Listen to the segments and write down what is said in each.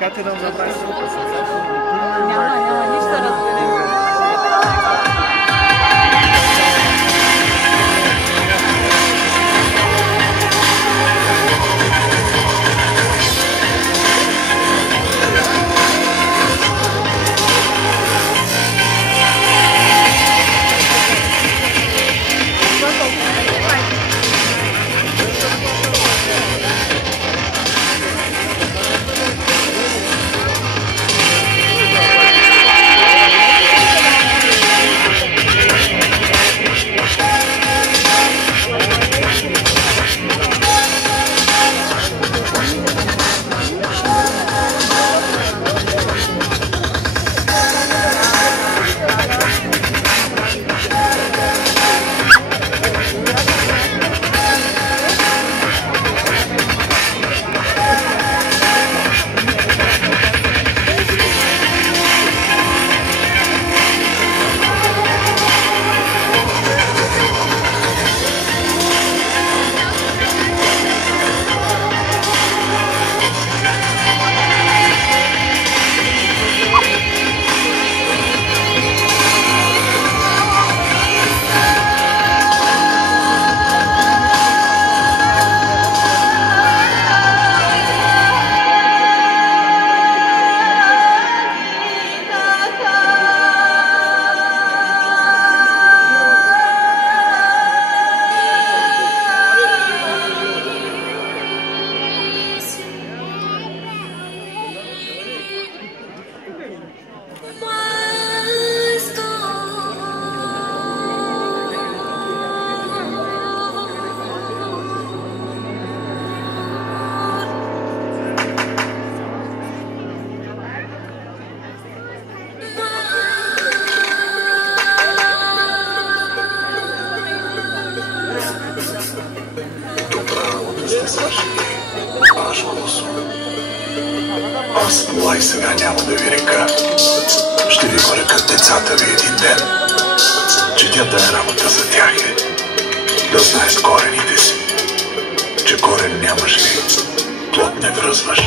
Катя да направи Няма нищо разберем. Аз млай сега няма да ви река. Ще ви го рекат децата ви един ден, че тя тая работа за тях е да знаеш корените си, че корен нямаш ли, плод не връзваш.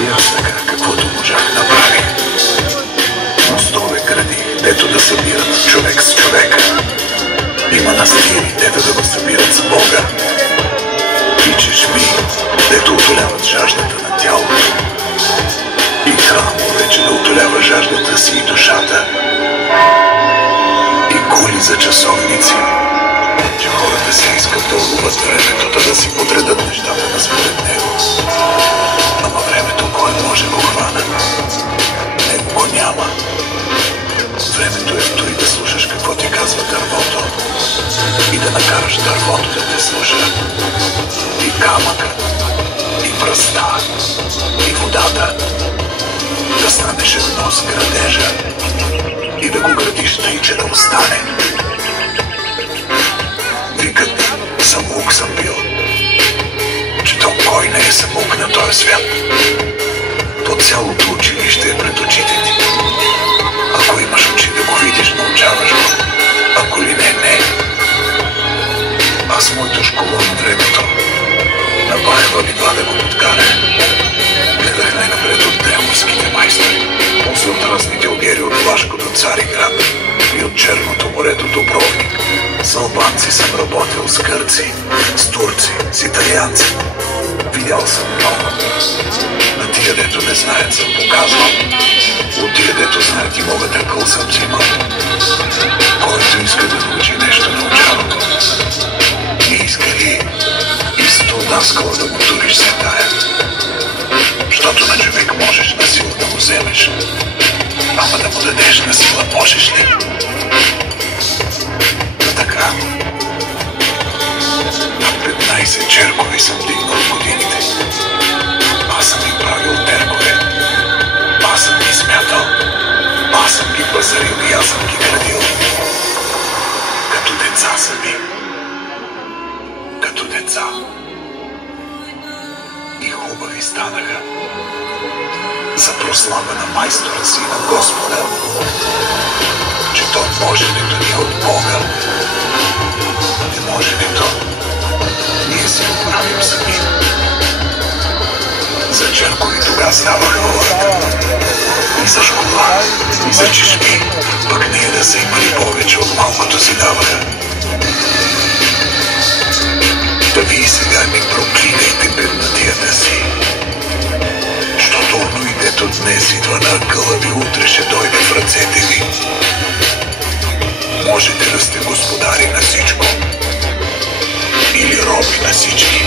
И аз така, каквото можах, направих. Мостове градих, дето да събират човек с човека. И манастири, дето да го събират с Бога. И чешми, дето утоляват жаждата на тялото. И храмове, че да утолява жаждата си и душата. И кули за часовници, че хората си искат да улуват времето, да си подредат нещата на според него. Ама времето кой може го хвана? Него го няма. Времето е в той да слушаш какво ти казва дървото и да накараш дървото да те слуша. И камъкът, и пръста, и водата. Да станеш едно с градежа и да го градиш тъй, че да остане. Викат, самоук съм бил. Че то кой не е самоук на този свят? То цялото училище е пред очите ти. Ако имаш очи да го видиш, научаваш го. Ако ли не, не. Аз моето школа на времето на Баева била да го подкаря. Гледах най-напред от демовските майстори, после от разните огери от Влашко до Цариград и от Черното море до Дубровник. С албанци съм работил, с гърци, с турци, с италианци. Видял съм много. На тия, дето не знаят, съм показвал. От тия, дето знаят и могат акъл, съм взимал. Който иска да научи нещо, научава. можеш ли? Така. На 15 черкови съм дигнал в годините. Аз съм ги правил теркове. Аз съм ги смятал. Аз съм ги пазарил и аз съм ги градил. Като деца са ми. Като деца. И хубави станаха. За прослава на майстора си и на Господа, че той моженето ни е от Бога. Не моженето ние си го правим сами. За черкови тога ставаха хората. И за школа, и за чешми, пък ние да са имали повече от малкото си даваха. Да ви и сега не проклинайте беднотията си, защото оно и дето днес идва на акъла ви, утре ще дойде в ръцете ви. Можете да сте господари на всичко или роби на всички.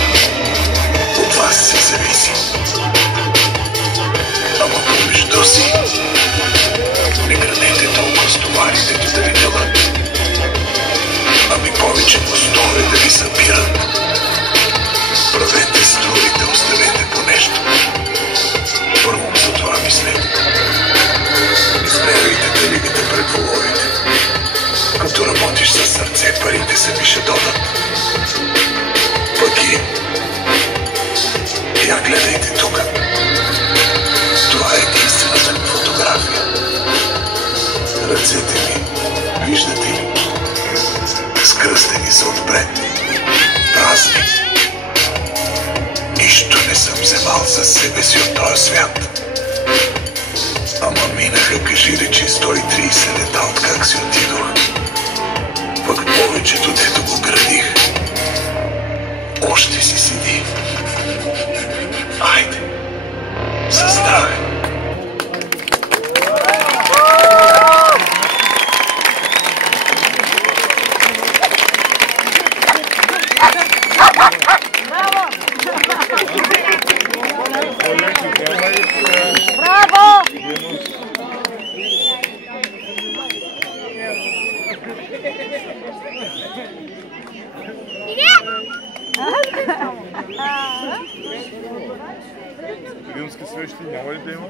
От вас се зависи. Ама помежду си не градете толкова с товарите да ви делат, ами повече мостове да ви събират. Правете струите, оставете по нещо. Първо за това мислете. Измервайте талигата пред воловите. Като работиш със сърце, парите сами ще додат. Пък и я гледайте тук. Това е единствената ми фотография. Ръцете ми, виждате ли? Скръстени са отпред. Празни. Нищо не съм вземал със себе си от този свят. Ама минаха, кажи речи, 130 лета от как си отидох. Пък повечето, дето го градих, още си седи. Айде, със здраве! Браво! Римски свещи няма ли да има?